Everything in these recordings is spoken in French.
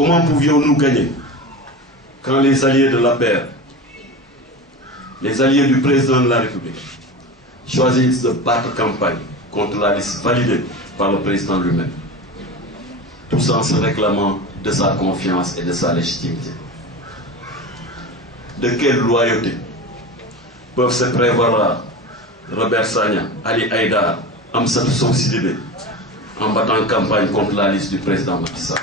Comment pouvions-nous gagner quand les alliés de la paix, les alliés du président de la République, choisissent de battre campagne contre la liste validée par le président lui-même, tout en se réclamant de sa confiance et de sa légitimité? De quelle loyauté peuvent se prévaloir Robert Sagna, Ali Haïdar, Amsatou Sow Sidibé en battant campagne contre la liste du président Macky Sall?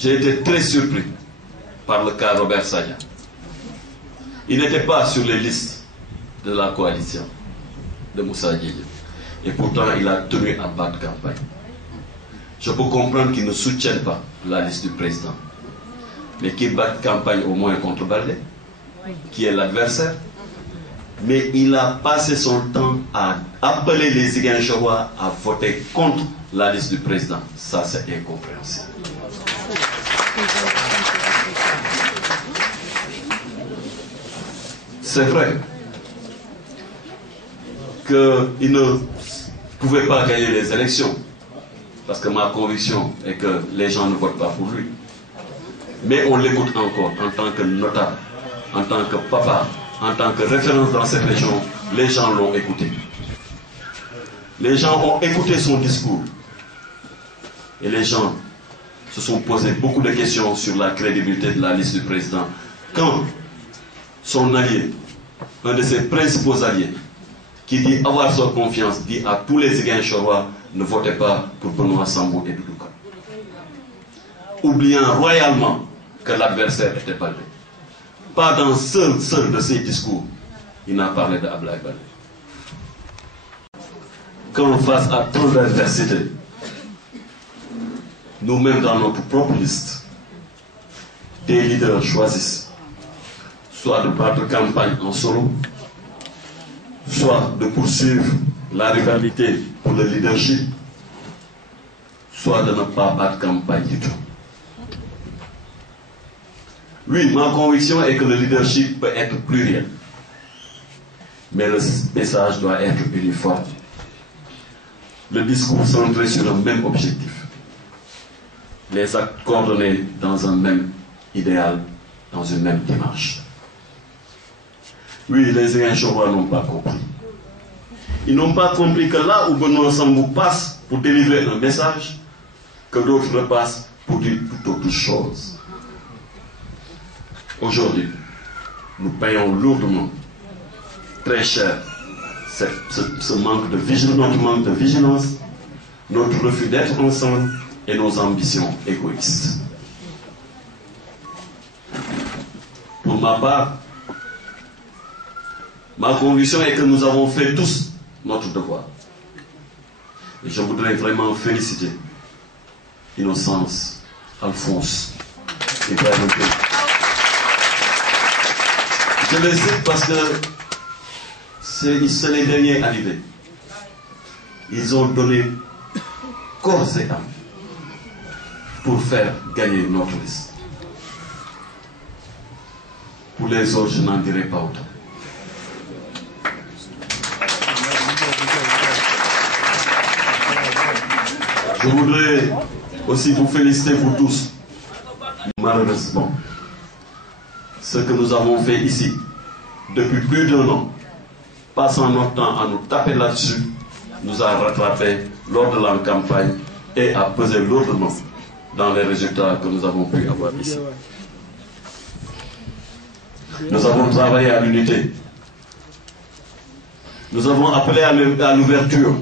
J'ai été très surpris par le cas Robert Sagna. Il n'était pas sur les listes de la coalition de Moussa Diédhiou. Et pourtant, il a tenu à battre campagne. Je peux comprendre qu'il ne soutienne pas la liste du président, mais qu'il batte campagne au moins contre Baldé, qui est l'adversaire. Mais il a passé son temps à appeler les Ziguinchorois à voter contre la liste du président. Ça, c'est incompréhensible. C'est vrai qu'il ne pouvait pas gagner les élections, parce que ma conviction est que les gens ne votent pas pour lui. Mais on l'écoute encore en tant que notable, en tant que papa, en tant que référence dans cette région. Les gens l'ont écouté. Les gens ont écouté son discours. Et les gens se sont posé beaucoup de questions sur la crédibilité de la liste du président. Quand son allié, un de ses principaux alliés, qui dit avoir sa confiance, dit à tous les Ziguinchorois, ne votez pas pour Benoît Sambou et Doudou Ka, oubliant royalement que l'adversaire était Baldé. Pas dans seul de ses discours, il n'a parlé d'Ablaye Baldé. Quand face à tant d'adversité, nous-mêmes dans notre propre liste, des leaders choisissent soit de battre campagne en solo, soit de poursuivre la rivalité pour le leadership, soit de ne pas battre campagne du tout. Oui, ma conviction est que le leadership peut être pluriel, mais le message doit être uniforme. Le discours centré sur un même objectif. Les actes coordonnés dans un même idéal, dans une même démarche. Oui, les Ziguinchorois n'ont pas compris. Ils n'ont pas compris que là où Benoît Sambou passe pour délivrer un message, que d'autres passent pour dire tout autre chose. Aujourd'hui, nous payons lourdement, très cher, ce manque de vigilance, notre manque de vigilance, notre refus d'être ensemble et nos ambitions égoïstes. Pour ma part, ma conviction est que nous avons fait tous notre devoir. Et je voudrais vraiment féliciter Innocence, Alphonse, Ibrahim. Je les cite parce que c'est les derniers arrivés. Ils ont donné corps et âme pour faire gagner notre liste. Pour les autres, je n'en dirai pas autant. Je voudrais aussi vous féliciter, vous tous. Malheureusement, ce que nous avons fait ici, depuis plus d'1 an, passant notre temps à nous taper là-dessus, nous a rattrapés lors de la campagne et a pesé lourdement dans les résultats que nous avons pu avoir ici. Nous avons travaillé à l'unité. Nous avons appelé à l'ouverture